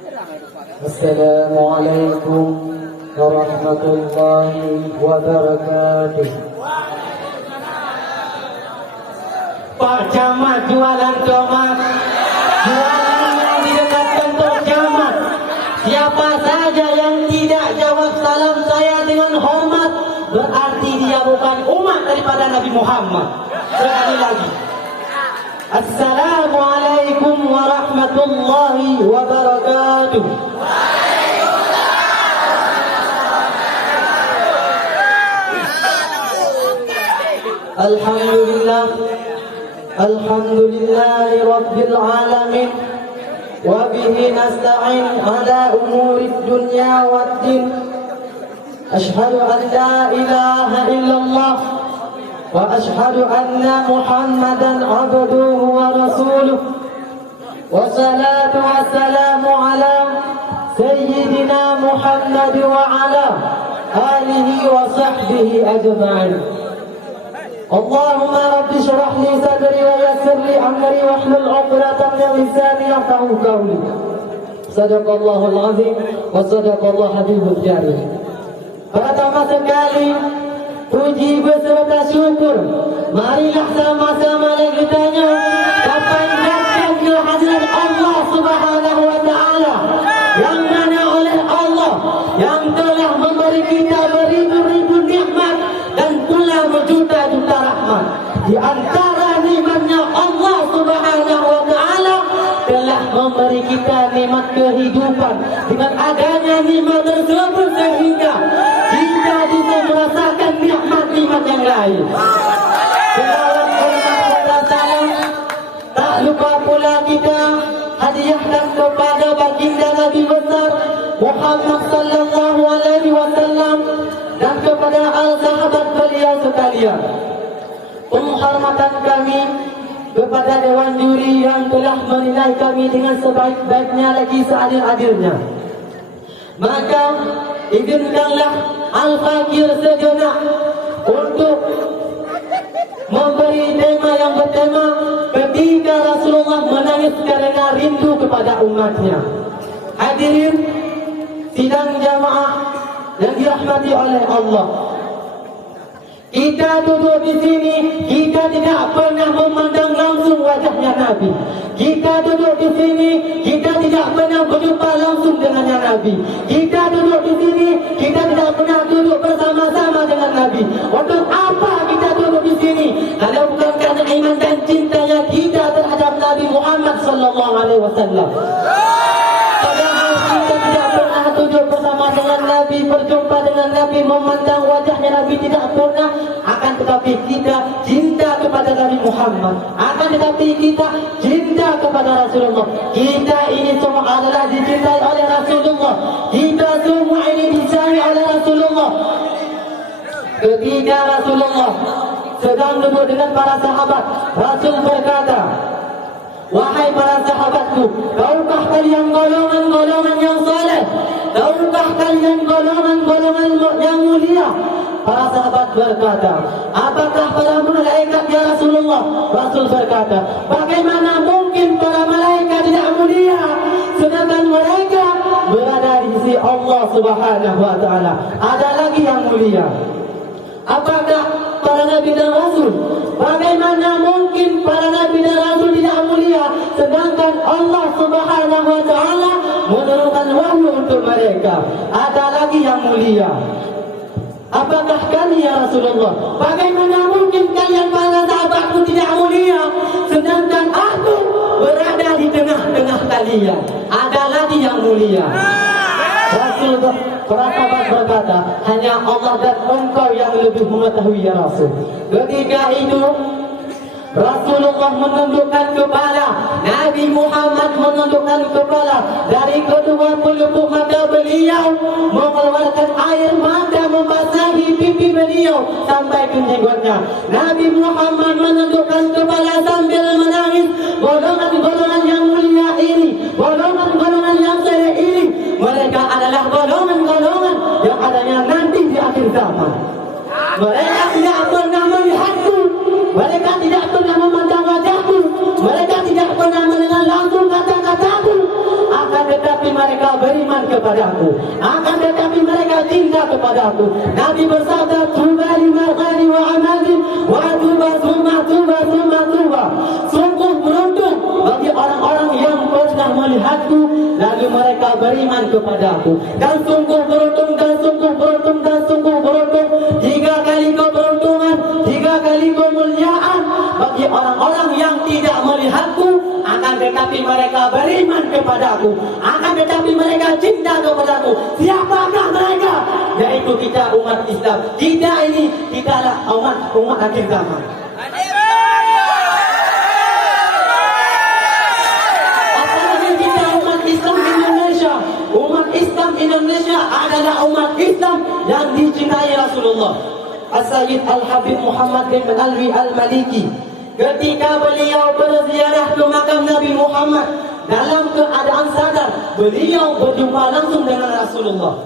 Assalamualaikum warahmatullahi wabarakatuh. Pak Camat jualan tomat, jualan yang didekatkan Tok Camat. Siapa saja yang tidak jawab salam saya dengan hormat, berarti dia bukan umat daripada Nabi Muhammad. Sekali lagi, Assalamualaikum warahmatullahi wabarakatuh. Alhamdulillah, alhamdulillahi rabbil alamin, wa bihi nasta'in ala umurid dunya waddin. Ashhadu an la ilaha illallah wa ashhadu anna Muhammadan abduhu wa rasuluh. Wa salatu wa salamu ala sayyidina Muhammad wa ala alihi wa sahbihi ajma'in. Allahumma rabbi syrah li sadri wa yassir li amri wa hlul 'uqdatam min lisani yafqahu qawli. Sadaqallahul azim wa sadaqallahu habibul karim. Pertama sekali, puji beserta syukur, marilah sama-sama lagi tanya kepanjatkan kehadiran Allah Subhanahu wa taala, yang mana oleh Allah yang telah memberi kita beribu-ribu nikmat dan pula berjuta-juta rahmat. Di antara nikmatnya Allah Subhanahu wa taala telah memberi kita nikmat kehidupan. Dengan adanya nikmat tersebut sehingga kita bisa merasakan nikmat-nikmat yang lain. Dalam hormat salam, tak lupa pula kita hadiahkan kepada baginda Nabi besar Muhammad sallallahu alaihi wasallam dan kepada al-sahabat beliau sekalian. Penghormatan kami kepada Dewan Juri yang telah menilai kami dengan sebaik-baiknya lagi seadil-adilnya. Maka izinkanlah Al-Fakir sejenak untuk memberi tema yang bertema ketika Rasulullah menangis karena rindu kepada umatnya. Hadirin sidang jamaah yang dirahmati oleh Allah, kita duduk di sini, kita tidak pernah memandang langsung wajahnya Nabi. Kita duduk di sini, kita tidak pernah berjumpa langsung dengannya Nabi. Kita duduk di sini, kita tidak pernah duduk bersama-sama dengan Nabi. Untuk apa kita duduk di sini? Kalau bukan karena iman dan cintanya kita terhadap Nabi Muhammad sallallahu alaihi wasallam. Padahal kita tidak pernah duduk bersama dengan Nabi, berjumpa dengan Nabi, memandang wajahnya Nabi tidak pernah. Akan tetapi kita cinta kepada Nabi Muhammad. Akan tetapi kita cinta kepada Rasulullah. Kita ini semua adalah dicintai oleh Rasulullah. Kita semua ini disayangi oleh Rasulullah. Ketika Rasulullah sedang duduk dengan para sahabat, Rasul berkata, wahai para sahabatku, tahukah kalian golongan-golongan yang saleh? Tahukah kalian golongan-golongan yang mulia? Para sahabat berkata, apakah para malaikat ya Rasulullah? Rasul berkata, bagaimana mungkin para malaikat tidak mulia sedangkan mereka berada di sisi Allah Subhanahu wa taala? Ada lagi yang mulia. Apakah para nabi dan rasul? Bagaimana mungkin para nabi dan rasul tidak mulia sedangkan Allah Subhanahu wa taala menurunkan wahyu untuk mereka? Ada lagi yang mulia. Apakah kalian ya Rasulullah? Bagaimana mungkin kalian para sahabatku tidak mulia sedangkan aku berada di tengah-tengah kalian? Ada lagi yang mulia. Rasul para sahabat berkata, hanya Allah dan engkau yang lebih mengetahui ya Rasul. Ketika itu Rasulullah menundukkan kepala, Nabi Muhammad menundukkan kepala. Dari kedua pelupuk mata beliau mengeluarkan air mata membasahi pipi beliau sampai ke jenggotnya. Nabi Muhammad menundukkan kepala sambil menangis. Golongan-golongan yang mulia ini, golongan-golongan yang saleh ini, mereka adalah golongan-golongan yang adanya nanti di akhir zaman. Mereka tidak pernah melihatku, mereka tidak pernah memandang wajahku, mereka tidak pernah mendengar langsung kata-kataku. Akan tetapi mereka kepada aku. Akan tetapi mereka cinta kepada aku. Nabi bersabda, tuba lima ghani wa amalin wa tuba summa tuba summa tuba. Sungguh beruntung bagi orang-orang yang pernah melihatku lalu mereka beriman kepada aku. Dan sungguh beruntung, dan sungguh beruntung, dan sungguh beruntung. 3 kali keberuntungan, 3 kali kemuliaan bagi orang-orang yang tidak melihatku, akan tetapi mereka beriman kepadaku, akan tetapi mereka cinta kepadaku. Siapakah mereka? Yaitu kita umat Islam. Kita ini, kitalah umat akhir zaman. Apalagi kita umat Islam Indonesia. Umat Islam Indonesia adalah umat Islam yang dicintai Rasulullah. As-Sayyid Al-Habib Muhammad bin Alwi Al-Maliki, ketika beliau berziarah ke makam Nabi Muhammad, dalam keadaan sadar, beliau berjumpa langsung dengan Rasulullah.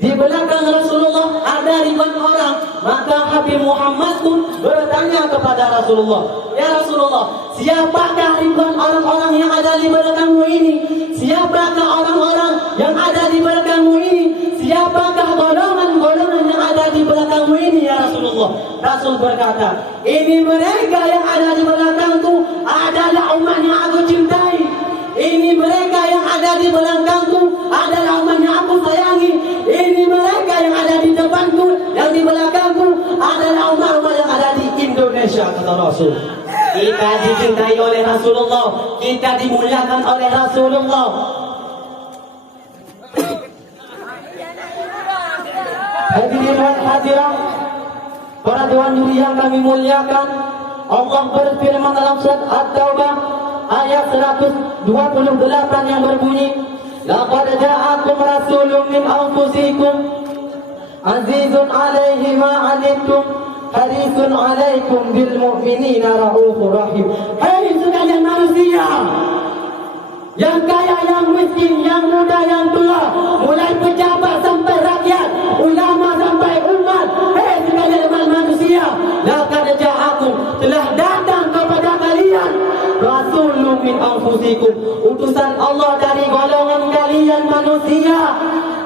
Di belakang Rasulullah ada ribuan orang. Maka Habib Muhammad pun bertanya kepada Rasulullah, ya Rasulullah, siapakah ribuan orang-orang yang ada di belakangmu ini? Siapakah orang-orang yang ada di belakangmu ini? Siapakah golongan-golongan yang ada di belakangmu ini, ya Rasulullah? Rasul berkata, ini mereka yang ada di belakangku adalah umat yang aku cintai. Ini mereka yang ada di belakangku adalah umat yang aku sayangi. Ini mereka yang ada di depanku, yang di belakangku adalah umat-umat yang ada di Indonesia, kata Rasul. Kita dicintai oleh Rasulullah, kita dimuliakan oleh Rasulullah. Hadirin dan hadirat, para dewan juri yang kami muliakan, Allah berfirman dalam surat At-Taubah ayat 128 yang berbunyi, laqad ja'akum rasulun min anfusikum azizun 'alaihi ma 'anittum harisun 'alaikum bil mu'minina raufur rahim. Hai sekalian manusia, yang kaya, yang miskin, yang muda, yang tua, mulai pejabat sampai rakyat, ulama sampai umat, hai sekalian manusia, laqad ja'akum, telah datang kepada kalian rasulun min anfusikum, utusan Allah dari golongan kalian manusia,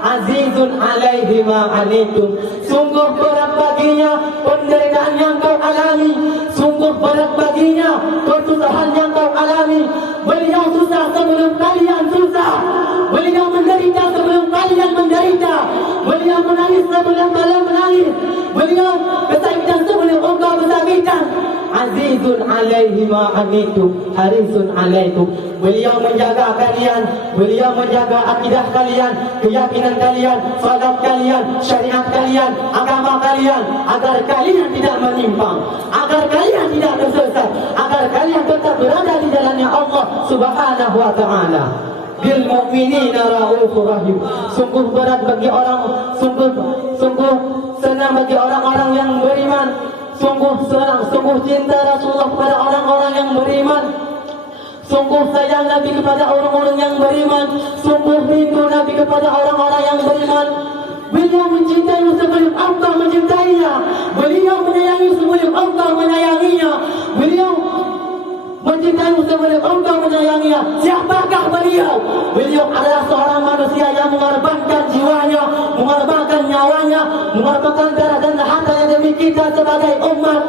azizun 'alaihi ma 'anittum, sungguh berat baginya penderitaan yang kau alami, sungguh berat baginya kesusahan yang kau alami. Beliau susah sebelum kalian susah, beliau menderita sebelum kalian menderita, beliau menangis sebelum kalian menangis, beliau kesakitan sebelum engkau kesakitan. Azizun 'alaihi ma 'anittum harisun 'alaikum, beliau menjaga kalian, beliau menjaga akidah kalian, keyakinan kalian, salat kalian, syariat kalian, agama kalian, agar kalian tidak menyimpang, agar kalian tidak tersesat, agar kalian tetap berada di jalannya Allah Subhanahu wa ta'ala. Bil mu'minina raufur rahim, sungguh berat bagi orang, sungguh senang bagi orang-orang yang beriman. Sungguh senang, sungguh cinta Rasulullah kepada orang-orang yang beriman. Sungguh sayang Nabi kepada orang-orang yang beriman. Sungguh rindu Nabi kepada orang-orang yang beriman. Beliau mencintai sebelum engkau mencintainya. Beliau menyayangi sebelum engkau menyayanginya. Beliau mencintai sebelum engkau menyayanginya. Siapakah beliau? Beliau adalah seorang manusia yang mengorbankan jiwanya, mengorbankan nyawanya, mengorbankan darah dan hartanya demi kita sebagai umat.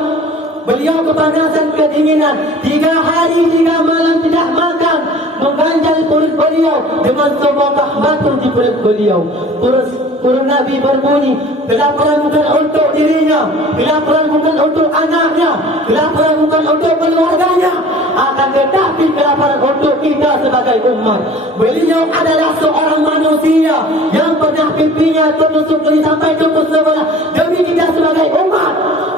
Beliau kepanasan, kedinginan, 3 hari 3 malam tidak makan, mengganjal perut beliau dengan sebongkah batu di perut beliau. Perut Nabi berbunyi, kelaparan bukan untuk dirinya, kelaparan bukan untuk anaknya, kelaparan bukan untuk keluarganya, akan tetapi kelaparan untuk kita sebagai umat. Beliau adalah seorang manusia yang pernah pipinya tertusuk sampai tembus sebelah demi kita sebagai umat.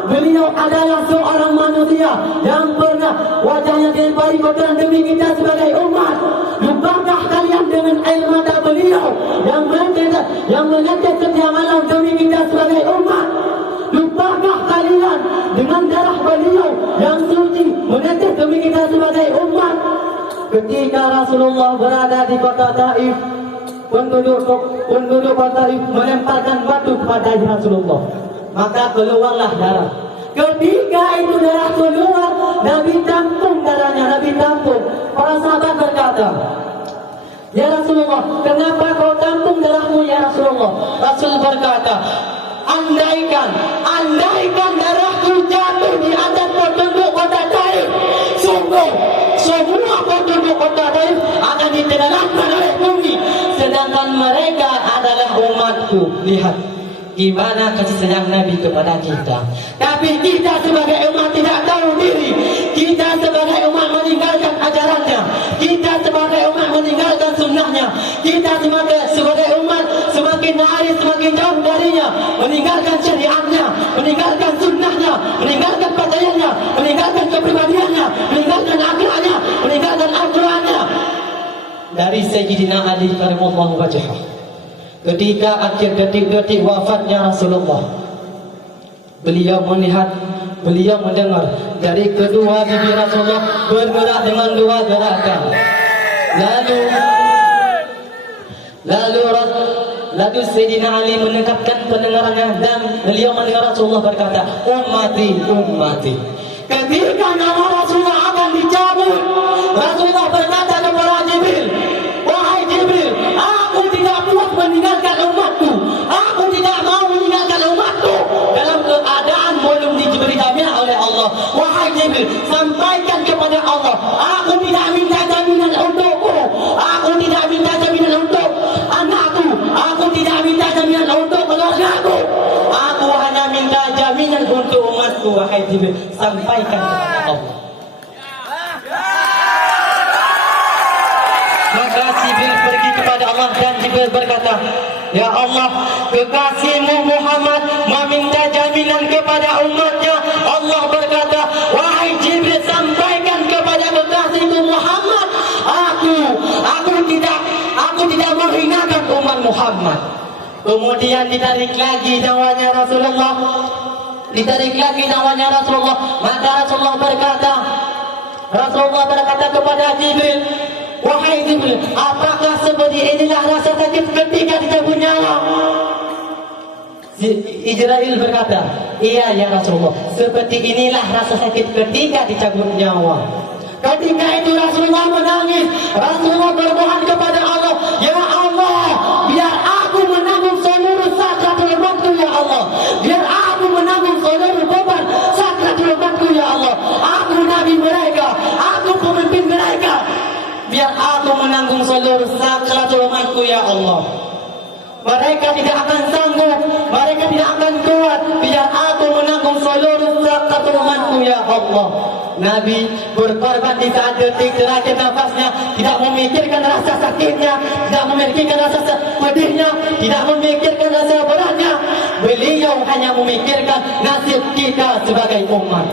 Beliau adalah seorang manusia yang pernah wajahnya dilempari kotoran demi kita sebagai umat. Lupakah kalian dengan air mata beliau yang menetes setiap malam demi kita sebagai umat? Lupakah kalian dengan darah beliau yang suci menetes demi kita sebagai umat? Ketika Rasulullah berada di kota Taif, penduduk kota Taif melemparkan batu kepada Rasulullah, maka keluarlah darah. Ketika itu darah keluar, Nabi tampung darahnya, Nabi tampung. Para sahabat berkata, Ya Rasulullah, kenapa kau tampung darahmu ya Rasulullah? Rasul berkata, andaikan darahku jatuh di atas penduduk kota Taif, sungguh semua penduduk kota Taif akan ditenggelamkan oleh bumi, sedangkan mereka adalah umatku. Lihat gimana kasih sayang Nabi kepada kita. Tapi kita sebagai umat tidak tahu diri. Kita sebagai umat meninggalkan ajarannya. Kita sebagai umat meninggalkan sunnahnya. Kita sebagai umat semakin hari semakin jauh darinya, meninggalkan syariatnya, meninggalkan sunnahnya, meninggalkan pakaiannya, meninggalkan kepribadiannya, meninggalkan akhlaknya, meninggalkan Al-Qurannya. Dari Sayyidina Ali karamallahu wajhah, ketika akhir detik-detik wafatnya Rasulullah, beliau melihat, beliau mendengar dari kedua bibi Rasulullah bergerak dengan dua gerakan. Lalu Sayyidina Ali meningkatkan pendengarannya dan beliau mendengar Rasulullah berkata, ummati, ummati. Ketika nama Rasulullah akan dicabut, Rasulullah berkata kepada Jibril, wahai Jibril, aku tidak puas meninggalkan umatku. Aku tidak mau meninggalkan umatku dalam keadaan belum diberi jaminan oleh Allah. Wahai Jibril, sampaikan kepada Allah, aku tidak minta jaminan untukku. Aku tidak minta jaminan untuk anakku. Aku tidak minta jaminan untuk keluargaku. Aku hanya minta jaminan untuk umatku. Wahai Jibril, sampaikan kepada Allah. Maka Jibril pergi kepada Allah dan Jibril berkata, ya Allah, kekasihmu Muhammad meminta jaminan kepada umatnya. Allah berkata, wahai Jibril, sampaikan kepada kekasihmu Muhammad, aku tidak menghinakan umat Muhammad. Kemudian ditarik lagi nyawanya Rasulullah. Maka Rasulullah berkata kepada Jibril, wahai Jibril, apakah seperti inilah rasa sakit ketika dicabut nyawa? Israel berkata, iya ya Rasulullah, seperti inilah rasa sakit ketika dicabut nyawa. Ketika itu Rasulullah menangis. Rasulullah berdoa kepada Allah, ya Allah, biar aku menanggung seluruh sakratul mautku ya Allah. Biar aku menanggung seluruh beban sakratul mautku ya Allah. Aku nabi mereka, aku pemimpin mereka. Biar aku menanggung seluruh sakratul mautku ya Allah. Mereka tidak akan sanggup, mereka tidak akan kuat. Biar aku menanggung seluruh sakratul mautku ya Allah. Nabi berkorban di saat detik terakhir nafasnya, tidak memikirkan rasa sakitnya, tidak memikirkan rasa pedihnya, tidak memikirkan rasa beratnya. Beliau hanya memikirkan nasib kita sebagai umat.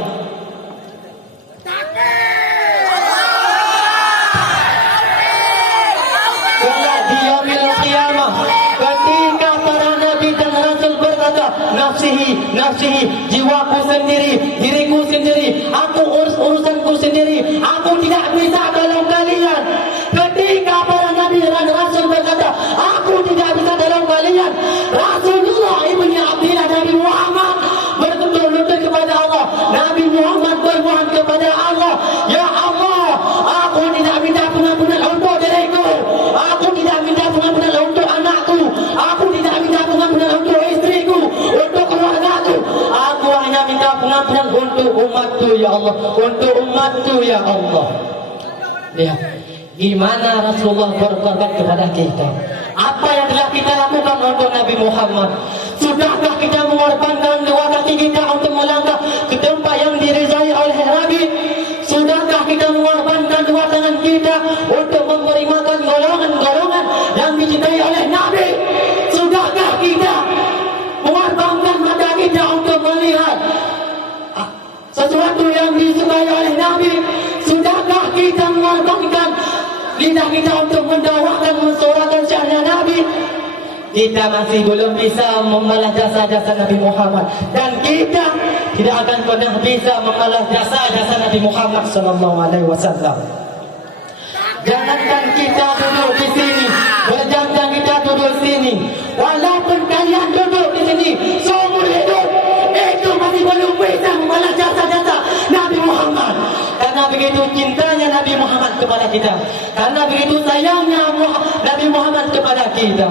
Kelak di yaumil qiyamah, ketika para nabi dan rasul berkata, nafsihi, nafsihi, jiwaku sendiri, diriku sendiri, aku urus urusanku sendiri, aku tidak bisa tolong kalian. Ketika para nabi dan rasul berkata, aku tidak bisa tolong kalian, Rasulullah ibni Abdillah Nabi Muhammad berlutut kepada Allah. Nabi Muhammad bermohon kepada Allah, ya Allah, aku tidak minta pengampunan untuk diriku, aku tidak minta pengampunan untuk anakku, aku tidak minta pengampunan untuk istriku, untuk keluargaku. Aku hanya minta pengampunan untuk umatku ya Allah, untuk umatku ya Allah. Lihat gimana Rasulullah berkorban kepada kita. Apa yang telah kita lakukan untuk Nabi Muhammad? Sudahkah kita mengorbankan dua kaki kita untuk melangkah ke tempat yang diridhai oleh Nabi? Sudahkah kita mengorbankan dua tangan kita untuk memberi makan golongan-golongan yang dicintai oleh Nabi? Sudahkah kita mengorbankan mata kita untuk melihat sesuatu yang disukai oleh Nabi? Sudahkah kita mengorbankan lidah kita untuk mendakwakan, mensuarakan syiar Nabi? Kita masih belum bisa membalas jasa-jasa Nabi Muhammad, dan kita tidak akan pernah bisa membalas jasa-jasa Nabi Muhammad sallallahu alaihi wasallam. Jangankan kita duduk di sini, berjam-jam kita duduk di sini, walaupun kalian duduk di sini seumur hidup, itu masih belum bisa membalas jasa-jasa Nabi Muhammad. Karena begitu cintanya Nabi Muhammad kepada kita, karena begitu sayangnya Nabi Muhammad kepada kita.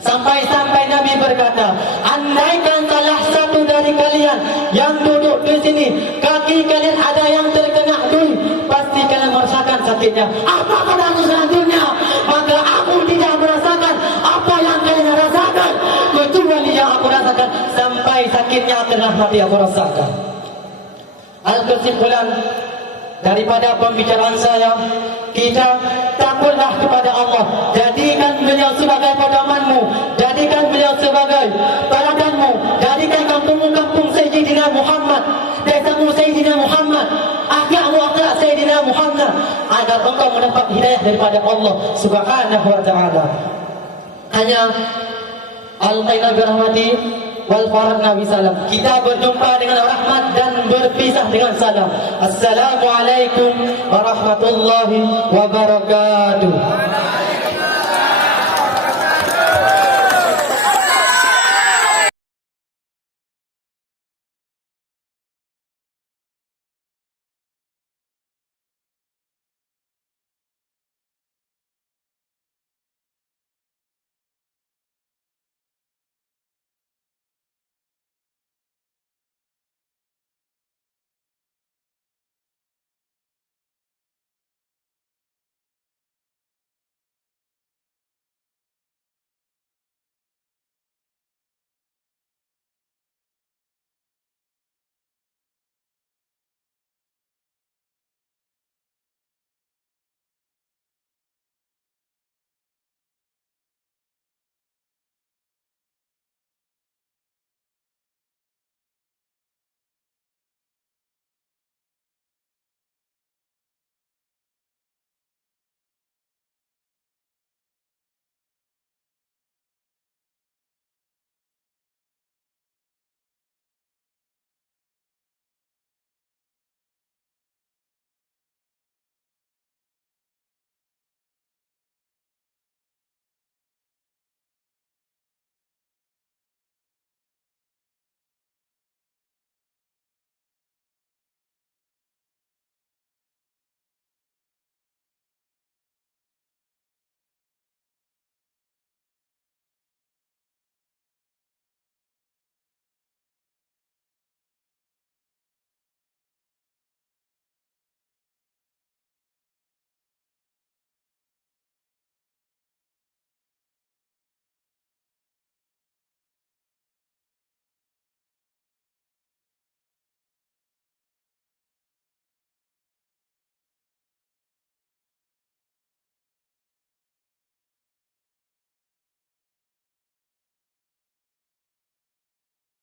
Sampai-sampai Nabi berkata, andaikan salah satu dari kalian yang duduk di sini, kaki kalian ada yang terkena duri, pasti kalian merasakan sakitnya. Apa kata selanjutnya? Maka aku tidak merasakan apa yang kalian rasakan, kecuali yang aku rasakan. Sampai sakitnya telah mati aku rasakan. Al-kesimpulan daripada pembicaraan saya, kita takutlah kepada Allah. Jadikan beliau sebagai pedomanmu, jadikan beliau sebagai teladanmu, jadikan kampungmu kampung Sayyidina Muhammad, desamu Sayyidina Muhammad, akhlakmu akhlak Sayyidina Muhammad, agar engkau mendapat hidayah daripada Allah Subhanahu wa ta'ala. Hanya al-qaina birahmati wal faradna bisalam. Kita berjumpa dengan rahmat dan berpisah dengan salam. Assalamualaikum warahmatullahi wabarakatuh.